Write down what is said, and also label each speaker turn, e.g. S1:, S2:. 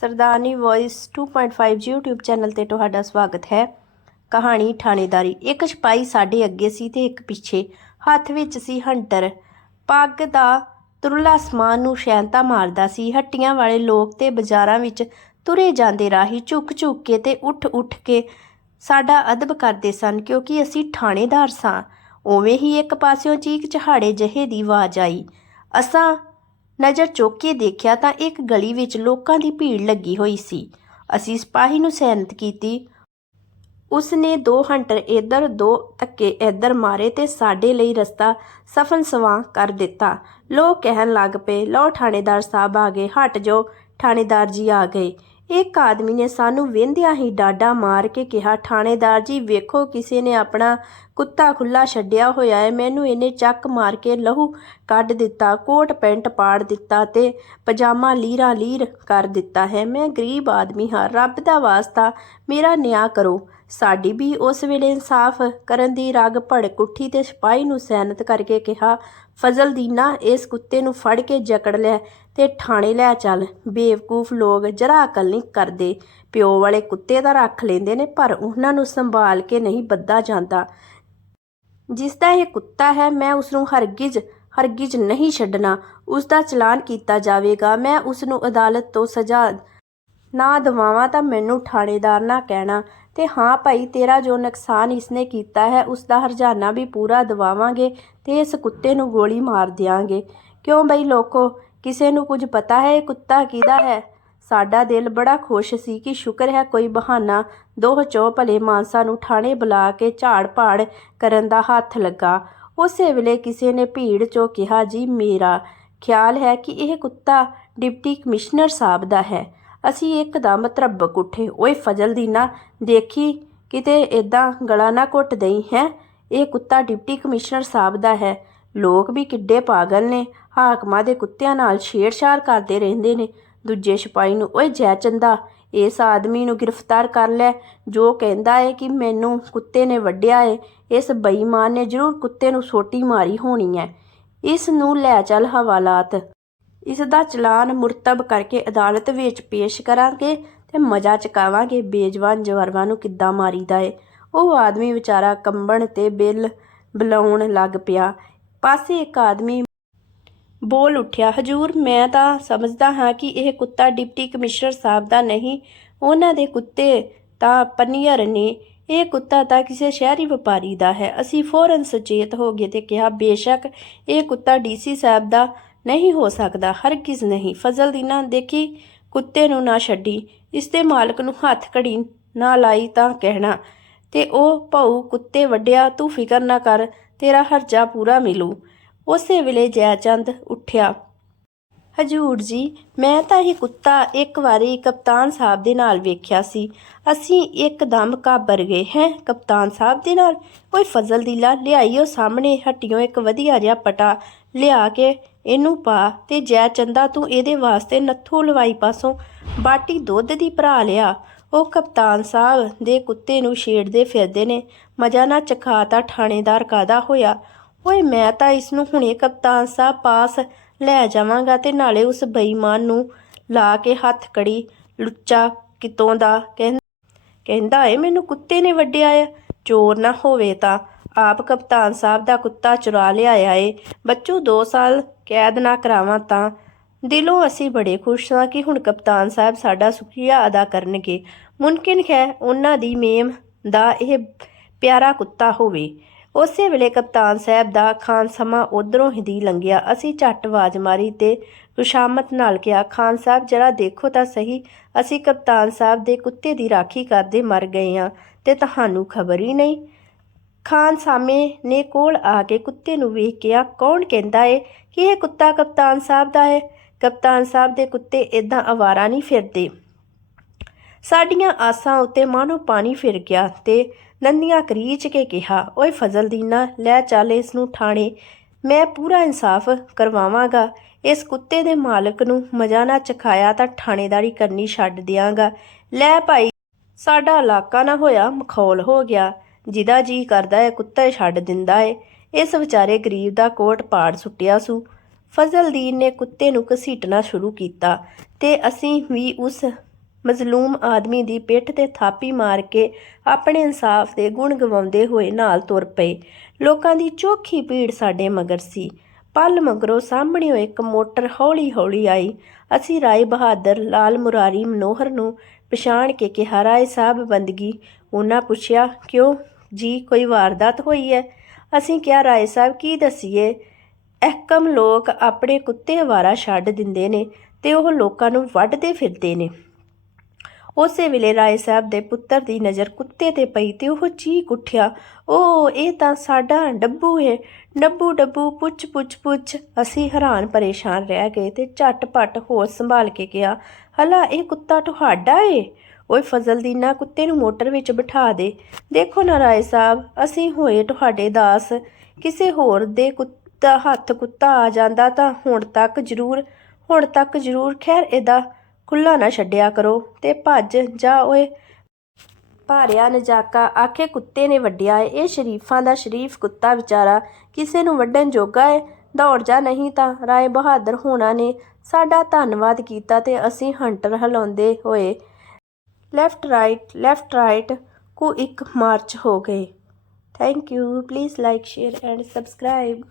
S1: ਸਰਦਾਰਨੀ voice 2.5 YouTube channel ਤੇ ਤੁਹਾਡਾ ਸਵਾਗਤ ਹੈ। ਕਹਾਣੀ ਥਾਣੇਦਾਰੀ। ਇੱਕ ਸਿਪਾਹੀ ਸਾਡੇ ਅੱਗੇ ਸੀ ਤੇ ਇੱਕ ਪਿੱਛੇ ਹੱਥ ਵਿੱਚ ਸੀ ਹੰਟਰ। ਪੱਗ ਦਾ ਤੁਰਲਾ ਸਮਾਨ ਨੂੰ ਸ਼ੈਂਤਾ ਮਾਰਦਾ ਸੀ। ਹੱਟੀਆਂ ਵਾਲੇ ਲੋਕ ਤੇ ਬਾਜ਼ਾਰਾਂ ਵਿੱਚ ਤੁਰੇ ਜਾਂਦੇ ਰਾਹੀ ਝੁੱਕ ਝੁੱਕ ਕੇ ਤੇ ਉੱਠ ਉੱਠ ਕੇ ਸਾਡਾ ਅਦਬ ਕਰਦੇ ਸਨ ਕਿਉਂਕਿ ਅਸੀਂ ਥਾਣੇਦਾਰ ਸਾਂ। ਉਵੇਂ ਹੀ ਇੱਕ ਪਾਸਿਓਂ ਚੀਕ ਚਹਾੜੇ ਜਹੇ ਦੀ ਆਵਾਜ਼ ਆਈ। ਅਸਾਂ ਨਜ਼ਰ ਚੁੱਕ ਕੇ ਦੇਖਿਆ ਤਾਂ ਇੱਕ ਗਲੀ ਵਿੱਚ ਲੋਕਾਂ ਦੀ ਭੀੜ ਲੱਗੀ ਹੋਈ ਸੀ। ਅਸੀਂ ਸਿਪਾਹੀ ਨੂੰ ਸੈਨਤ ਕੀਤੀ। ਉਸਨੇ ਦੋ ਹੰਟਰ ਇੱਧਰ ਦੋ ਧੱਕੇ ਇੱਧਰ ਮਾਰੇ ਤੇ ਸਾਡੇ ਲਈ ਰਸਤਾ ਸਫਨ ਸਵਾਂ ਕਰ ਦਿੱਤਾ। ਲੋਕ ਕਹਿਣ ਲੱਗ ਪਏ, ਲਓ, ਥਾਣੇਦਾਰ ਸਾਹਿਬ ਆ ਗਏ, ਹਟ ਜਾਓ, ਥਾਣੇਦਾਰ ਜੀ ਆ ਗਏ। ਇੱਕ ਆਦਮੀ ਨੇ ਸਾਨੂੰ ਵੇਂਦਿਆਂ ਹੀ ਡਾਡਾ ਮਾਰ ਕੇ ਕਿਹਾ ਥਾਣੇਦਾਰ ਜੀ, ਵੇਖੋ ਕਿਸੇ ਨੇ ਆਪਣਾ ਕੁੱਤਾ ਖੁੱਲਾ ਛੱਡਿਆ ਹੋਇਆ ਹੈ, ਮੈਨੂੰ ਇਹਨੇ ਚੱਕ ਮਾਰ ਕੇ ਲਹੂ ਕੱਢ ਦਿੱਤਾ, ਕੋਟ ਪੈਂਟ ਪਾੜ ਦਿੱਤਾ ਤੇ ਪਜਾਮਾ ਲੀਰਾ ਲੀਰ ਕਰ ਦਿੱਤਾ ਹੈ। ਮੈਂ ਗਰੀਬ ਆਦਮੀ ਹਾਂ, ਰੱਬ ਦਾ ਵਾਸਤਾ ਮੇਰਾ ਨਿਆਂ ਕਰੋ। ਸਾਡੀ ਵੀ ਉਸ ਵੇਲੇ ਇਨਸਾਫ ਕਰਨ ਦੀ ਰਗ ਭੜਕ ਉੱਠੀ ਤੇ ਸਿਪਾਹੀ ਨੂੰ ਸੈਨਤ ਕਰਕੇ ਕਿਹਾ ਫਜ਼ਲ ਇਸ ਕੁੱਤੇ ਨੂੰ ਫੜ ਕੇ ਜਕੜ ਲੈ ਤੇ ਥਾਣੇ ਲੈ ਚੱਲ। ਬੇਵਕੂਫ ਲੋਕ ਜਰਾ ਅਕਲ ਨਹੀਂ ਕਰਦੇ। ਪਿਓ ਵਾਲੇ ਕੁੱਤੇ ਤਾਂ ਰੱਖ ਲੈਂਦੇ ਨੇ, ਪਰ ਉਹਨਾਂ ਨੂੰ ਸੰਭਾਲ ਕੇ ਨਹੀਂ ਬੱਧਾ ਜਾਂਦਾ। ਜਿਸ ਦਾ ਇਹ ਕੁੱਤਾ ਹੈ, ਮੈਂ ਉਸ ਨੂੰ ਹਰਗਿਜ਼ ਹਰਗਿਜ਼ ਨਹੀਂ ਛੱਡਣਾ। ਉਸ ਦਾ ਚਲਾਨ ਕੀਤਾ ਜਾਵੇਗਾ। ਮੈਂ ਉਸ ਨੂੰ ਅਦਾਲਤ ਤੋਂ ਸਜ਼ਾ ਨਾ ਦਵਾਵਾਂ ਤਾਂ ਮੈਨੂੰ ਥਾਣੇਦਾਰ ਨਾ ਕਹਿਣਾ। ਤੇ ਹਾਂ ਭਾਈ, ਤੇਰਾ ਜੋ ਨੁਕਸਾਨ ਇਸਨੇ ਕੀਤਾ ਹੈ ਉਸ ਦਾ ਹਰਜਾਨਾ ਵੀ ਪੂਰਾ ਦਵਾਵਾਂਗੇ ਤੇ ਇਸ ਕੁੱਤੇ ਨੂੰ ਗੋਲੀ ਮਾਰ ਦਿਆਂਗੇ। ਕਿਉਂ ਬਈ ਲੋਕੋ, ਕਿਸੇ ਨੂੰ ਕੁਝ ਪਤਾ ਹੈ, ਇਹ ਕੁੱਤਾ ਕਿਹਦਾ ਹੈ? ਸਾਡਾ ਦਿਲ ਬੜਾ ਖੁਸ਼ ਸੀ ਕਿ ਸ਼ੁਕਰ ਹੈ ਕੋਈ ਬਹਾਨਾ, ਦੋਹ ਚੋ ਭਲੇ ਮਾਨਸਾ ਨੂੰ ਥਾਣੇ ਬੁਲਾ ਕੇ ਝਾੜ ਪਾੜ ਕਰਨ ਦਾ ਹੱਥ ਲੱਗਾ। ਉਸੇ ਵੇਲੇ ਕਿਸੇ ਨੇ ਭੀੜ ਚੋਂ ਕਿਹਾ, ਜੀ ਮੇਰਾ ਖਿਆਲ ਹੈ ਕਿ ਇਹ ਕੁੱਤਾ ਡਿਪਟੀ ਕਮਿਸ਼ਨਰ ਸਾਹਿਬ ਦਾ ਹੈ। ਅਸੀਂ ਇੱਕਦਮ ਤਰੱਬਕ ਉੱਠੇ ਓਏ ਫਜ਼ਲ ਦੀ ਨਾ ਦੇਖੀ ਕਿਤੇ ਇਦਾਂ ਗਲਾ ਨਾ ਘੁੱਟ ਦਈ, ਹੈ? ਇਹ ਕੁੱਤਾ ਡਿਪਟੀ ਕਮਿਸ਼ਨਰ ਸਾਹਿਬ ਦਾ ਹੈ। ਲੋਕ ਵੀ ਕਿੱਡੇ ਪਾਗਲ ਨੇ। ਹਾਕਮਾਂ ਦੇ ਕੁੱਤਿਆਂ ਨਾਲ ਛੇੜਛਾੜ ਕਰਦੇ ਰਹਿੰਦੇ ਨੇ। ਦੂਜੇ ਸਿਪਾਹੀ ਨੂੰ, ਓਏ ਜੈਚੰਦਾ ਇਸ ਆਦਮੀ ਨੂੰ ਗ੍ਰਿਫਤਾਰ ਕਰ ਲੈ। ਜੋ ਕਹਿੰਦਾ ਏ ਕਿ ਮੈਨੂੰ ਕੁੱਤੇ ਨੇ ਵੱਢਿਆ ਏ, ਇਸ ਬੇਈਮਾਨ ਨੇ ਜ਼ਰੂਰ ਕੁੱਤੇ ਨੂੰ ਸੋਟੀ ਮਾਰੀ ਹੋਣੀ ਹੈ ਇਸ ਨੂੰ ਲੈ ਚੱਲ ਹਵਾਲਾਤ। ਇਸ ਦਾ ਚਲਾਨ ਮੁਰਤਬ ਕਰਕੇ ਅਦਾਲਤ ਵਿੱਚ ਪੇਸ਼ ਕਰਾਂਗੇ ਤੇ ਮਜ਼ਾ ਚਕਾਵਾਂਗੇ ਬੇਜਵਾਨ ਜਵਾਰਾਂ ਨੂੰ ਕਿੱਦਾਂ ਮਾਰੀਦਾ ਏ। ਉਹ ਆਦਮੀ ਵਿਚਾਰਾ ਕੰਬਣ ਤੇ ਬਿੱਲ ਬੁਲਾਉਣ ਲੱਗ ਪਿਆ। ਪਾਸੇ ਇੱਕ ਆਦਮੀ ਬੋਲ ਉੱਠਿਆ, ਹਜੂਰ, ਮੈਂ ਤਾਂ ਸਮਝਦਾ ਹਾਂ ਕਿ ਇਹ ਕੁੱਤਾ ਡਿਪਟੀ ਕਮਿਸ਼ਨਰ ਸਾਹਿਬ ਦਾ ਨਹੀਂ, ਉਹਨਾਂ ਦੇ ਕੁੱਤੇ ਤਾਂ ਪਨੀਅਰ ਨੇ। ਇਹ ਕੁੱਤਾ ਤਾਂ ਕਿਸੇ ਸ਼ਹਿਰੀ ਵਪਾਰੀ ਦਾ ਹੈ। ਅਸੀਂ ਫੌਰਨ ਸੁਚੇਤ ਹੋ ਗਏ ਤੇ ਕਿਹਾ, ਬੇਸ਼ੱਕ, ਇਹ ਕੁੱਤਾ ਡੀਸੀ ਸਾਹਿਬ ਦਾ ਨਹੀਂ ਹੋ ਸਕਦਾ ਹਰਗਿਜ਼ ਨਹੀਂ। ਫਜ਼ਲ ਦੀਨਾ ਦੇਖੀ, ਕੁੱਤੇ ਨੂੰ ਨਾ ਛੱਡੀ। ਇਸ ਦੇ ਮਾਲਕ ਨੂੰ ਹੱਥ ਘੜੀ ਨਾ ਲਾਈ ਤਾਂ ਕਹਿਣਾ, ਤੇ ਉਹ ਭਾਉ ਕੁੱਤੇ ਵੱਡਿਆ, ਤੂੰ ਫਿਕਰ ਨਾ ਕਰ, ਤੇਰਾ ਹਰਜਾ ਪੂਰਾ ਮਿਲੂ। ਉਸੇ ਵੇਲੇ ਜੈਚੰਦ ਉੱਠਿਆ। ਹਜੂਰ ਜੀ, ਮੈਂ ਤਾਂ ਇਹ ਕੁੱਤਾ ਇੱਕ ਵਾਰੀ ਕਪਤਾਨ ਸਾਹਿਬ ਦੇ ਨਾਲ ਵੇਖਿਆ ਸੀ। ਅਸੀਂ ਇੱਕਦਮ ਕਾਬਰ ਗਏ, ਹੈ, ਕਪਤਾਨ ਸਾਹਿਬ ਦੇ ਨਾਲ? ਕੋਈ ਫਜ਼ਲ ਦੀਲਾ ਲਿਆਈਓ ਸਾਹਮਣੇ, ਹੱਟਿਓ ਇੱਕ ਵਧੀਆ ਜਿਹਾ ਪਟਾ ਲਿਆ ਕੇ ਇਹਨੂੰ ਪਾ ਤੇ ਜੈ ਚੰਦਾ ਤੂੰ ਇਹਦੇ ਵਾਸਤੇ ਨੱਥੂ ਲਵਾਈ ਪਾਸੋਂ ਬਾਟੀ ਦੁੱਧ ਦੀ ਭਰਾ ਲਿਆ। ਉਹ ਕਪਤਾਨ ਸਾਹਿਬ ਦੇ ਕੁੱਤੇ ਨੂੰ ਛੇੜਦੇ ਫਿਰਦੇ ਨੇ। ਮਜਾ ਨਾ ਚਖਾਤਾ ਥਾਣੇਦਾਰ ਕਾਦਾ ਹੋਇਆ। ਓਏ ਮੈਂ ਤਾਂ ਇਸ ਨੂੰ ਹੁਣੇ ਕਪਤਾਨ ਸਾਹਿਬ ਪਾਸ ਲੈ ਜਾਵਾਂਗਾ ਤੇ ਨਾਲੇ ਉਸ ਬੇਈਮਾਨ ਨੂੰ ਲਾ ਕੇ ਹੱਥ ਕੜੀ। ਲੁੱਚਾ ਕਿਤੋਂ ਦਾ? ਕਹਿੰ- ਕਹਿੰਦਾ ਏ, ਮੈਨੂੰ ਕੁੱਤੇ ਨੇ ਵੱਢਿਆ ਆ। ਚੋਰ ਨਾ ਹੋਵੇ ਤਾਂ। ਆਪ ਕਪਤਾਨ ਸਾਹਿਬ ਦਾ ਕੁੱਤਾ ਚੁਰਾ ਲਿਆਇਆ ਏ ਬੱਚੂ 2 ਸਾਲ ਕੈਦ ਨਾ ਕਰਾਵਾਂ ਤਾਂ ਦਿਲੋਂ ਅਸੀਂ ਬੜੇ ਖੁਸ਼ ਹਾਂ ਕਿ ਹੁਣ ਕਪਤਾਨ ਸਾਹਿਬ ਸਾਡਾ ਸ਼ੁਕਰੀਆ ਅਦਾ ਕਰਨਗੇ। ਮੁਮਕਿਨ ਹੈ ਉਹਨਾਂ ਦੀ ਮੇਮ ਦਾ ਇਹ ਪਿਆਰਾ ਕੁੱਤਾ ਹੋਵੇ। ਉਸੇ ਵੇਲੇ ਕਪਤਾਨ ਸਾਹਿਬ ਦਾ ਖਾਨ ਸਮਾਂ ਉਧਰੋਂ ਹੀ ਦੀ ਲੰਘਿਆ। ਅਸੀਂ ਝੱਟ ਆਵਾਜ਼ ਮਾਰੀ ਤੇ ਖੁਸ਼ਾਮਤ ਨਾਲ ਕਿਹਾ, ਖਾਨ ਸਾਹਿਬ, ਜਰਾ ਦੇਖੋ ਤਾਂ ਸਹੀ, ਅਸੀਂ ਕਪਤਾਨ ਸਾਹਿਬ ਦੇ ਕੁੱਤੇ ਦੀ ਰਾਖੀ ਕਰਦੇ ਮਰ ਗਏ ਹਾਂ ਤੇ ਤੁਹਾਨੂੰ ਖਬਰ ਹੀ ਨਹੀਂ। ਖਾਨ ਸਾਮੇ ਨੇ ਕੋਲ ਆ ਕੇ ਕੁੱਤੇ ਨੂੰ ਵੇਖ ਕਿਹਾ, ਕੌਣ ਕਹਿੰਦਾ ਏ? ਕਿ ਇਹ ਕੁੱਤਾ ਕਪਤਾਨ ਸਾਹਿਬ ਦਾ ਹੈ ਕਪਤਾਨ ਸਾਹਿਬ ਦੇ ਕੁੱਤੇ ਇਦਾਂ ਆਵਾਰਾ ਨਹੀਂ ਫਿਰਦੇ। ਸਾਡੀਆਂ ਆਸਾਂ ਉੱਤੇ ਮਾਨੋ ਪਾਣੀ ਫਿਰ ਗਿਆ ਤੇ ਨੰਦੀਆਂ ਕਰੀਚ ਕੇ ਕਿਹਾ, ਓਏ ਫਜ਼ਲ ਦੀਨਾ ਲੈ ਚੱਲ ਇਸ ਨੂੰ ਥਾਣੇ ਮੈਂ ਪੂਰਾ ਇਨਸਾਫ ਕਰਵਾਵਾਂਗਾ। ਇਸ ਕੁੱਤੇ ਦੇ ਮਾਲਕ ਨੂੰ ਮਜ਼ਾ ਨਾ ਚਖਾਇਆ ਤਾਂ ਥਾਣੇਦਾਰੀ ਕਰਨੀ ਛੱਡ ਦਿਆਂਗਾ। ਲੈ ਭਾਈ, ਸਾਡਾ ਇਲਾਕਾ ਨਾ ਹੋਇਆ ਮਖੌਲ ਹੋ ਗਿਆ। ਜਿਹਦਾ ਜੀ ਕਰਦਾ ਹੈ, ਕੁੱਤਾ ਹੀ ਛੱਡ ਦਿੰਦਾ ਏ ਇਸ ਵਿਚਾਰੇ ਗਰੀਬ ਦਾ ਕੋਟ ਪਾੜ ਸੁੱਟਿਆ ਸੂ। ਫਜ਼ਲਦੀਨ ਨੇ ਕੁੱਤੇ ਨੂੰ ਘਸੀਟਣਾ ਸ਼ੁਰੂ ਕੀਤਾ ਤੇ ਅਸੀਂ ਵੀ ਉਸ ਮਜ਼ਲੂਮ ਆਦਮੀ ਦੀ ਪਿੱਠ ਤੇ ਥਾਪੀ ਮਾਰ ਕੇ ਆਪਣੇ ਇਨਸਾਫ ਦੇ ਗੁਣ ਗਵਾਉਂਦੇ ਹੋਏ ਨਾਲ ਤੁਰ ਪਏ। ਲੋਕਾਂ ਦੀ ਚੋਖੀ ਭੀੜ ਸਾਡੇ ਮਗਰ ਸੀ। ਪਲ ਮਗਰੋਂ ਸਾਹਮਣੇ ਇੱਕ ਮੋਟਰ ਹੌਲੀ-ਹੌਲੀ ਆਈ। ਅਸੀਂ ਰਾਏ ਬਹਾਦਰ ਲਾਲ ਮੁਰਾਰੀ ਮਨੋਹਰ ਨੂੰ ਪਛਾਣ ਕੇ ਕਿਹਾ, ਰਾਏ ਸਾਹਿਬ, ਬੰਦਗੀ। ਉਹਨਾਂ ਪੁੱਛਿਆ, ਕਿਉਂ? ਜੀ, ਕੋਈ ਵਾਰਦਾਤ ਹੋਈ ਹੈ? ਅਸੀਂ ਕਿਹਾ, ਰਾਏ ਸਾਹਿਬ, ਕੀ ਦਸੀਏ? ਅਹਕਮ ਲੋਕ ਆਪਣੇ ਕੁੱਤੇ ਵਾਰਾ ਛੱਡ ਦਿੰਦੇ ਨੇ ਤੇ ਉਹ ਲੋਕਾਂ ਨੂੰ ਵੱਢਦੇ ਫਿਰਦੇ ਨੇ। ਉਸੇ ਵੇਲੇ ਰਾਏ ਸਾਹਿਬ ਦੇ ਪੁੱਤਰ ਦੀ ਨਜ਼ਰ ਕੁੱਤੇ ਤੇ ਪਈ ਤੇ ਉਹ ਚੀਕ ਉੱਠਿਆ। ਓ, ਇਹ ਤਾਂ ਸਾਡਾ ਡੱਬੂ ਏ। ਡੱਬੂ ਡੱਬੂ, ਪੁੱਛ ਪੁੱਛ ਪੁੱਛ। ਅਸੀਂ ਹੈਰਾਨ ਪਰੇਸ਼ਾਨ ਰਹਿ ਗਏ ਤੇ ਝਟ-ਪਟ ਹੋਸ਼ ਸੰਭਾਲ ਕੇ ਕਿਹਾ, ਹਲਾ, ਇਹ ਕੁੱਤਾ ਤੁਹਾਡਾ ਏ? ਓਏ ਨਾ ਕੁੱਤੇ ਨੂੰ ਮੋਟਰ ਵਿੱਚ ਬਿਠਾ ਦੇ। ਦੇਖੋ ਨਾ ਰਾਏ ਸਾਹਿਬ, ਅਸੀਂ ਹੋਏ ਤੁਹਾਡੇ ਦਾਸ। ਕਿਸੇ ਹੋਰ ਦੇ ਕੁੱਤਾ ਹੱਥ ਕੁੱਤਾ ਆ ਜਾਂਦਾ ਤਾਂ ਹੁਣ ਤੱਕ ਜ਼ਰੂਰ, ਹੁਣ ਤੱਕ ਜ਼ਰੂਰ ਖੈਰ ਇਹਦਾ ਖੁੱਲਾ ਨਾ ਛੱਡਿਆ ਕਰੋ। ਤੇ ਭੱਜ ਜਾ ਓਏ। ਭਾਰਿਆ ਨਜਾਕਾ ਆਖੇ ਕੁੱਤੇ ਨੇ ਵੱਡਿਆ ਏ। ਇਹ ਸ਼ਰੀਫਾਂ ਦਾ ਸ਼ਰੀਫ ਕੁੱਤਾ ਵਿਚਾਰਾ ਕਿਸੇ ਨੂੰ ਵੱਢਣ ਜੋਗਾ ਏ। ਦੌੜ ਜਾ ਨਹੀਂ ਤਾਂ ਰਾਏ ਬਹਾਦਰ ਹੋਣਾ ਨੇ ਸਾਡਾ ਧੰਨਵਾਦ ਕੀਤਾ ਤੇ ਅਸੀਂ ਹੰਟਰ ਹਲਾਉਂਦੇ ਹੋਏ ਲੈਫਟ ਰਾਈਟ ਲੈਫਟ ਰਾਈਟ ਕੋ ਇੱਕ ਮਾਰਚ ਹੋ ਗਏ। Thank you please like share and subscribe